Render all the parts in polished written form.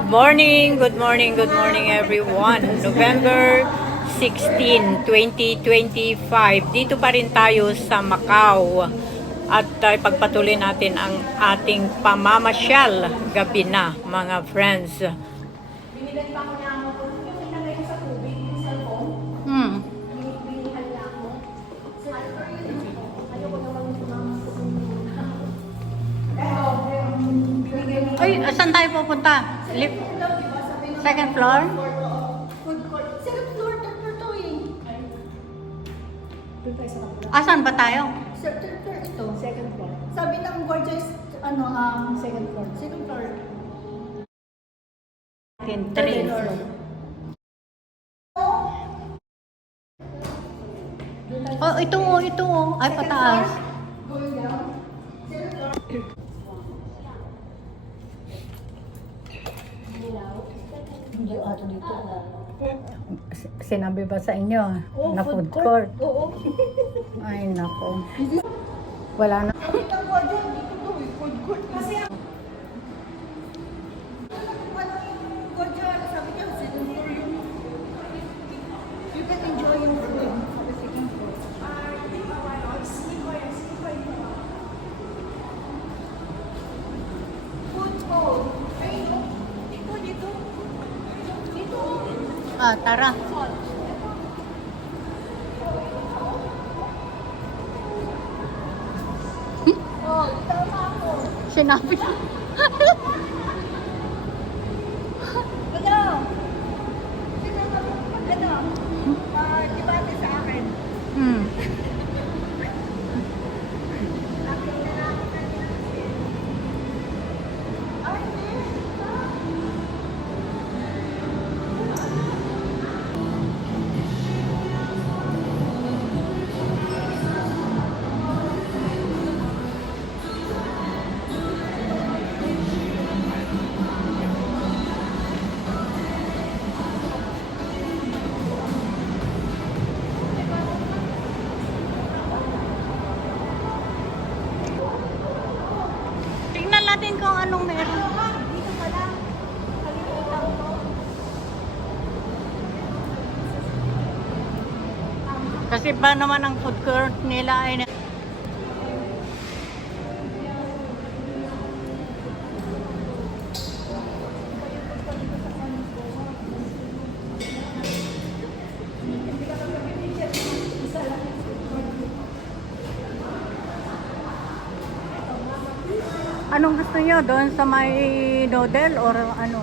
Good morning, good morning, good morning everyone. November 16, 2025. Dito pa rin tayo sa Macau. At pagpatuloy natin ang ating pamamasyal gabi na, mga friends. Ay, saan tayo pupunta? Second floor? Food court. Second floor, third floor to eh. Asan ba tayo? Third floor ito. Second floor. Sabi ng gorgeous, Second floor. second floor. Third floor. Oh, ito oh. Ay, pataas. Going down. Second floor. Hindi ato dito. Sinabi ba sa inyo na food court? Oo. Ay, nako. Wala na. Sabi ng gorgeous, dito to eh. Food court. Kasi ang gorgeous, sabi niya, second floor yung you can enjoy yung food sa the second floor. Food court. Ay, dito. Dito. Ah, tara. Oh, tama ako. Sinabi na. Ano? Sino ba? Ano? Debate sa akin. Hmm. Ay, hindi. Tingnan natin kung anong meron. Dito ka lang. Kalimutan ko. Kasi ba naman ang food court nila ay Anong gusto niyo doon sa may noodle or ano?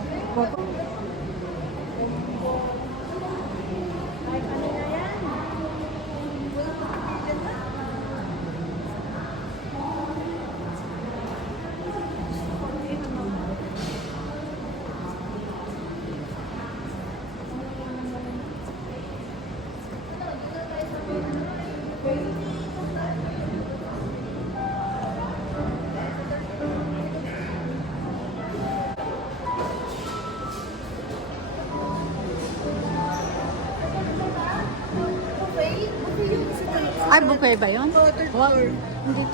Buffet? Buffet yun sa tayo. Ay, buffet ba yun? Oo, third Wow, floor.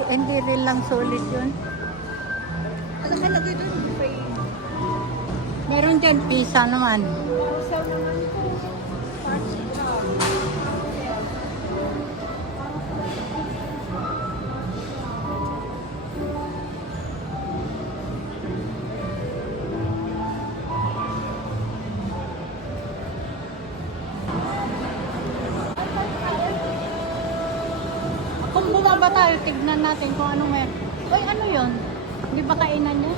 hindi rin lang solid yun. Ano kalagay doon? Buffet. Meron dyan pizza naman. Sa naman ko. Kung bumaba tayo, tignan natin kung anong meron. Uy, ano yun? Hindi ba kainan niya?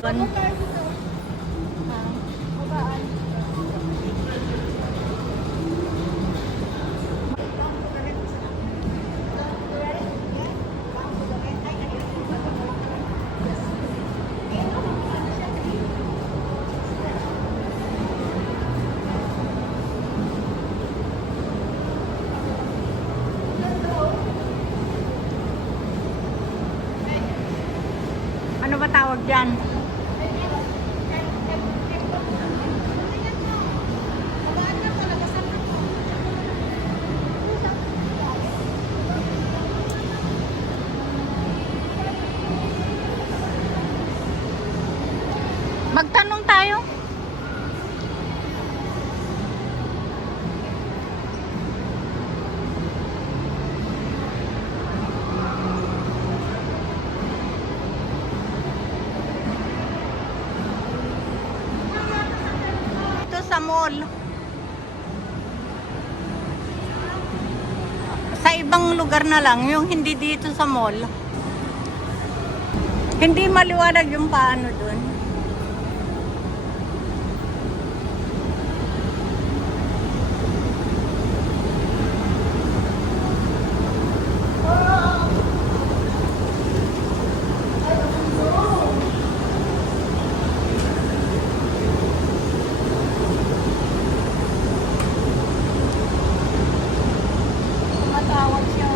Bago tayo dito. Babaan. Ano ba tawag dyan? Babaan na talaga sa Magtanong tayo. Ito sa mall. Sa ibang lugar na lang, yung hindi dito sa mall. Hindi maliwanag yung paano dun. matawag siya.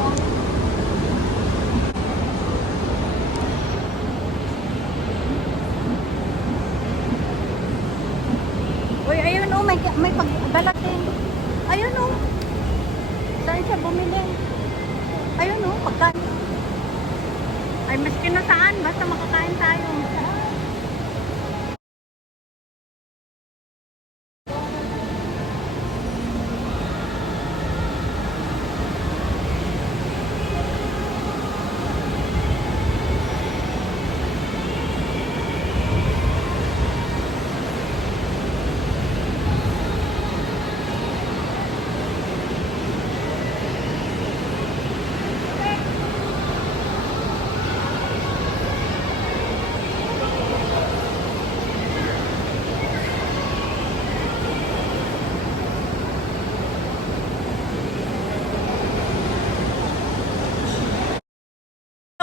Uy, ayun oh, may pagdalating. Ayun oh. Saan siya bumili? Ayun oh, pagkain. Ay, maski na saan, basta makakain tayo.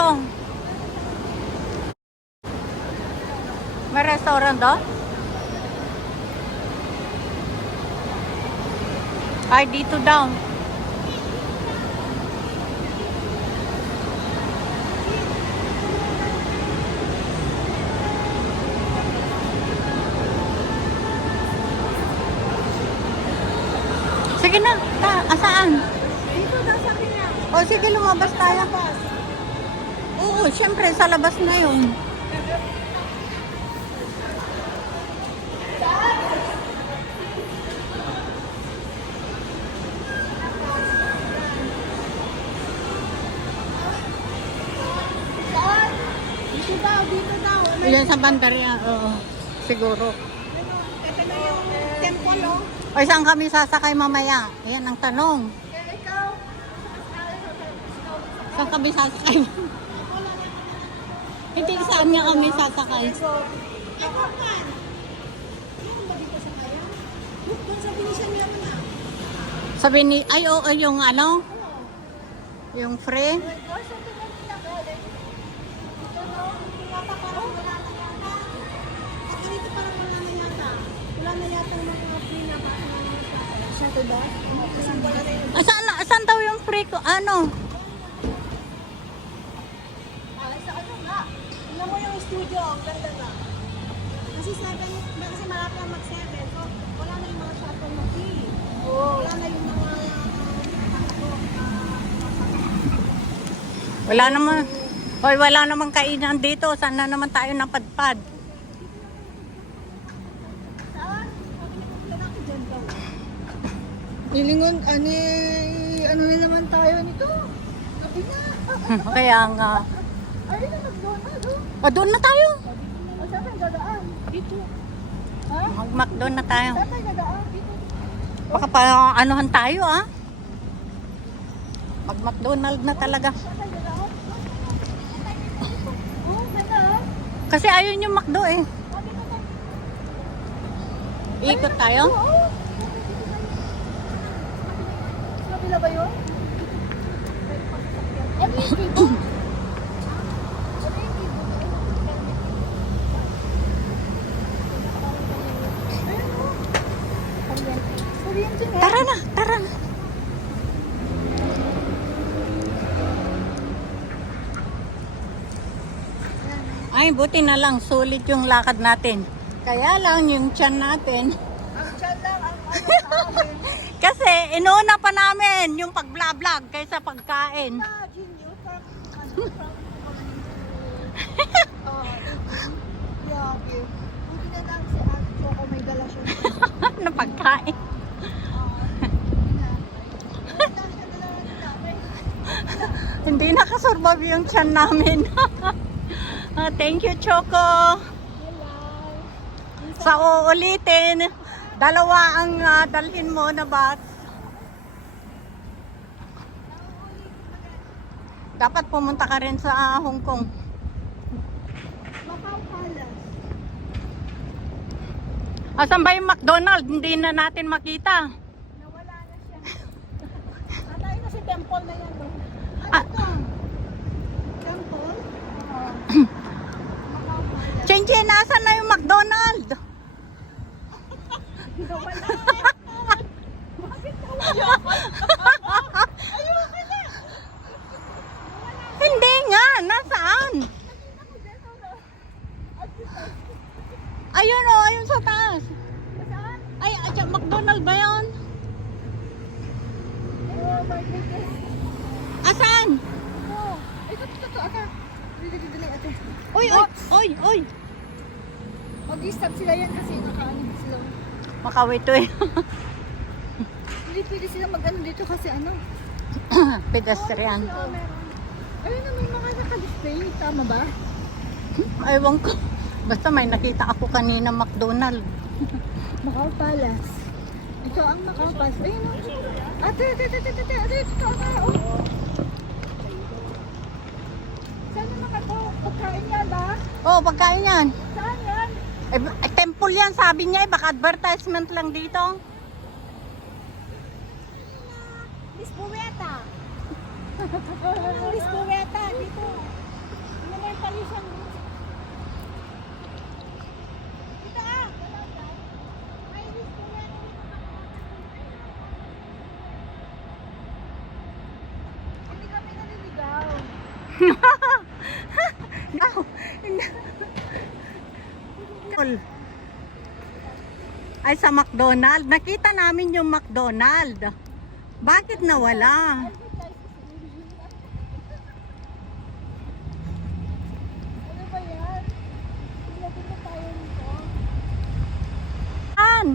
Oh. May restaurant doon? Ay, dito daw. Sige na, asaan? Dito daw sabi niya. O sige, lumabas tayo. Oo, syempre, sa labas na yun. Saan? Dito daw, dito daw. Yan sa bandarya, oo. Siguro. Ito na yung temple, oh. O saan kami sasakay mamaya? Yan ang tanong. Ikaw? Saan kami sasakay? Hindi, saan nga kami sasakay? Ikaw man. Ano ba dito sa kaya? Doon sa Venetian niya na. Sabi ni, ay oo, yung ano? Yung free? Oh, sa tingin nila galing. Dito no, yata parang wala na yata. Ako dito parang wala na yata. Wala na yata ng mga free na baka na naman sa kaya. Siya to ba? Kasi wala na yung... Saan daw yung free ko? Ano? Sa ano nga? Tingnan mo yung studio, ang ganda na. Kasi 7, kasi malapit ang mag-7. So, wala na yung mga shuttle na free. Wala na yung mga... Wala naman. Hoy, wala namang kainan dito. Saan na naman tayo napadpad? Saan? Lalaki dyan daw. Nilingon, ano na naman tayo nito? Gabi na. Kaya nga. Ayun na, McDonald's. Oh. O, doon na tayo. O, saan tayo dadaan? Dito. Ha? Mag-McDo na tayo. Saan tayo dadaan? Dito. Baka pa anuhan tayo, ah. Mag-McDonald na talaga. Saan tayo dadaan? Oh, ganda. Kasi ayun yung McDo eh. Ikot tayo? Kabila ba yun? MSK po? Tara na, tara na. Ay, buti na lang, sulit yung lakad natin. Kaya lang yung tiyan natin. Ang tiyan lang, ang namin. Kasi inuuna pa namin yung pag-vlog kaysa pagkain. Imagine you from Grabe. Buti na lang si Ate Choco may dala siya. Na pagkain. Hindi nakasurvive yung tiyan namin. Thank you, Choco. Sa uulitin, dalawa ang dalhin mo na bus. Dapat pumunta ka rin sa Hong Kong. Macau Palace. Asan ba yung McDonald's? Hindi na natin makita. Nawala na siya. Atay na si Temple na yan. Ah. Ano to? Temple? Macau Palace. Chenchen, nasan na yung McDonald's? Nawala. Bakit nawala? Ayoko na. Hindi nga, nasaan? Ayun o, ayun sa taas. Saan? Ay, atya, McDonald's ba yun? Oh my goodness. Asan? Oh. Ito, ate. Dali, ate. Oy, oy. Mag-stop sila yan kasi nakaano sila. Makawito eh. Hindi pwede sila mag-ano dito kasi ano. Pedestrian. Oh, meron. Ayun na, may mga naka-display. Tama ba? Ewan ko. Basta may nakita ako kanina McDonald's. Macau Palace. Ito ang Macau Palace. Ayun o. Ate. Ito oh. Saan yung pagkain yan ba? Oo, pagkain yan. Saan yan? Temple yan, sabi niya eh. Baka advertisement lang dito. Lisboeta. Lisboeta dito. Ano na yung palisang dito? Dito ah. Ay, Lisboeta. Hindi kami naliligaw. No. Ay, sa McDonald's. Nakita namin yung McDonald's. Bakit nawala? Ano ba yan? Ilagay na tayo nito. An?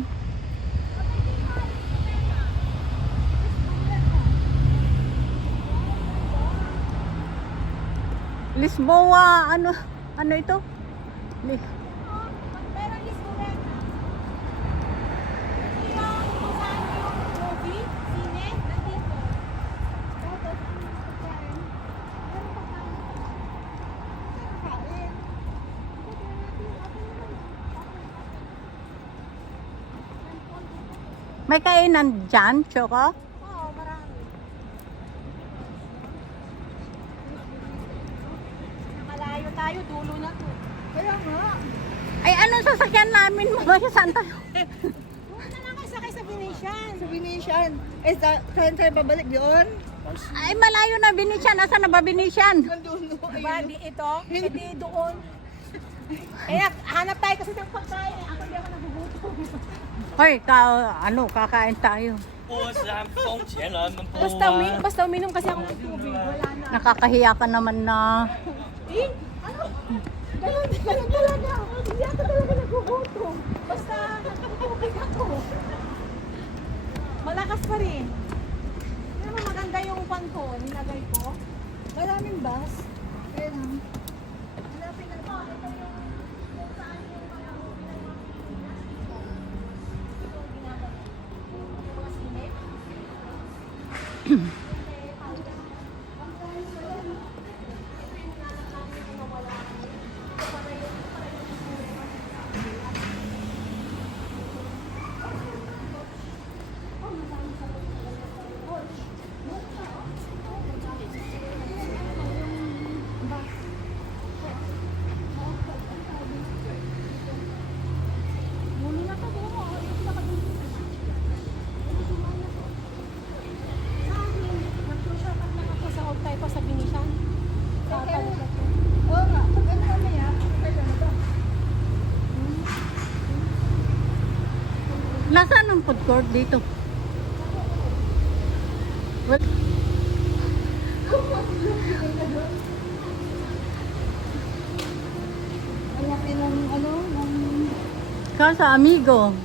Lisboa, ano ito? Meron Lisboeta. Yung kung saan yung movie, sine, nandito. Tapos ang pagkain. Meron pagkain. Pagkain. May kainan dyan, Choco? Oo, marami. Nakalayo tayo, dulo na to. Kaya nga. Ay, anong sasakyan namin? Saan tayo? Huwag na lang kayo sakay sa Venetian. Sa Venetian. Eh, saan tayo babalik doon? Ay, malayo na Venetian. Asan na ba Venetian? Nandun. Diba, di ito? Hindi doon. Kaya, hanap tayo kasi ng pagkain. Ako di ako nagugutom. Hoy, kakain tayo. 波是按风钱人们波 Basta uminom kasi ako ng tubig. Wala na. Nakakahiya ka naman na. Eh? Ano? Ganun talaga. Hindi ako talaga nagugutom. Basta nagtutubig ako. Malakas pa rin. Pero maganda yung pan ko. Nilagay ko. Maraming bus. Kaya lang. Hanapin na ito. Ito yung kung saan yung mga ito ginagawa. Yung mga sine. Nasaan ang food court dito? Well, Ang laki ng ano, ng... Casa Amigo.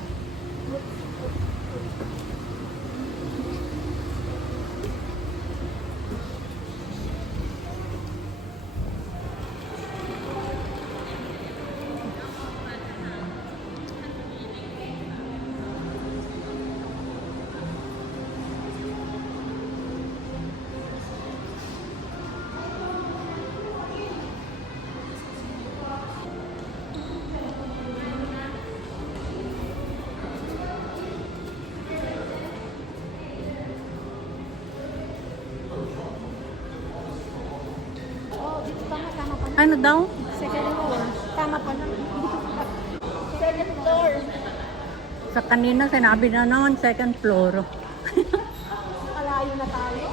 Oh, dito tama pa. Ano daw? Second floor. Tama pa na. Second floor. Sa kanina sinabi na naman second floor. Malayo na tayo.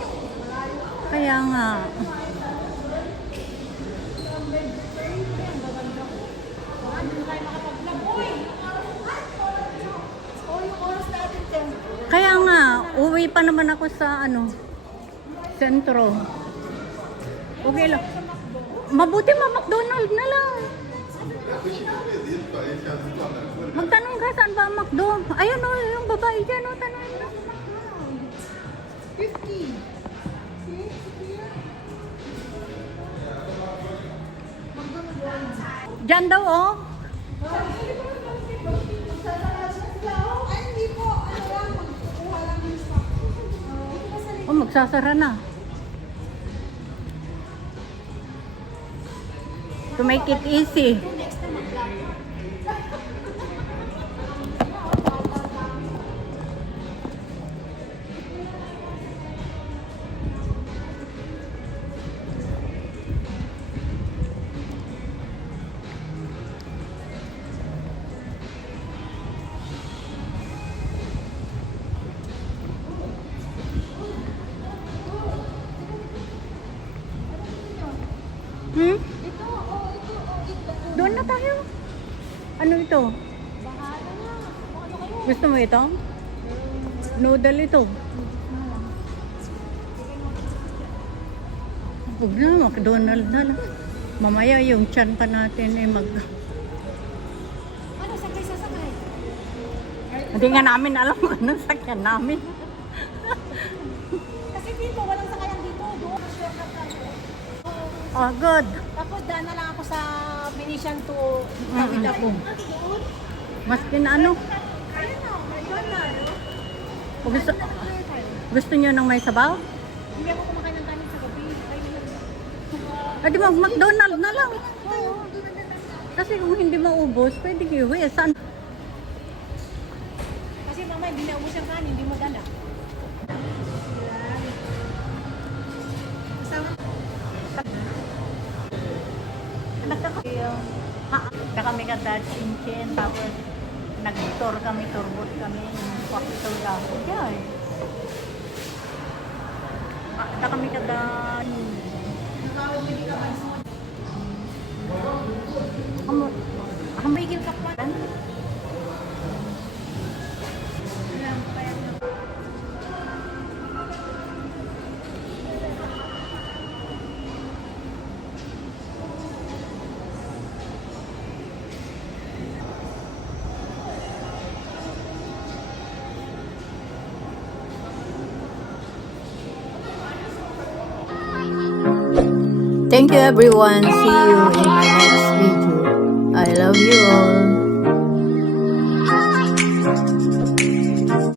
Kaya nga. Oh, yung oras natin, 10. Kaya nga, uwi pa naman ako sa ano, sentro. Okay lang. Mabuti ma-McDonald's na lang. Magtanong ka saan ba ang McDo? Ayun o, yung babae dyan o, tanongin mo. 50. Dyan daw o. Ay, hindi po. Ano lang, magkukuha lang yung stock. O, magsasara na. To make it easy. Next time, mag-vlog. Hmm? Ito, oh, ito. Doon na tayo. Ano ito? Bahala na. Kung ano kayo. Gusto mo ito? Noodle ito. Huwag na, McDonald na lang. Mamaya yung tiyan pa natin ay mag... Ano, sakay? Hindi nga namin alam kung anong sakyan namin. Kasi dito, walang sakayan dito. Doon, shortcut tayo. Oh, good. Tapos daan na lang ako sa Venetian to Tawid-Apo. Maski na ano. Ayun na, McDonald's. O gusto, gusto nyo ng may sabaw? Hindi ako kumakain ng kanin sa gabi. Eh di mag-McDonald na lang. Oo, Kasi kung hindi maubos, pwede kayo. Saan? kasi mama, hindi naubos yung kanin, hindi mo dala. Kasama. Kaya kami kada chinchin, tapos nag-tour kami, turbot kami, pakitaw lang. Kaya eh. Kaya kami kada... Hamigil ka pa. Thank you everyone. See you in my next video. I love you all.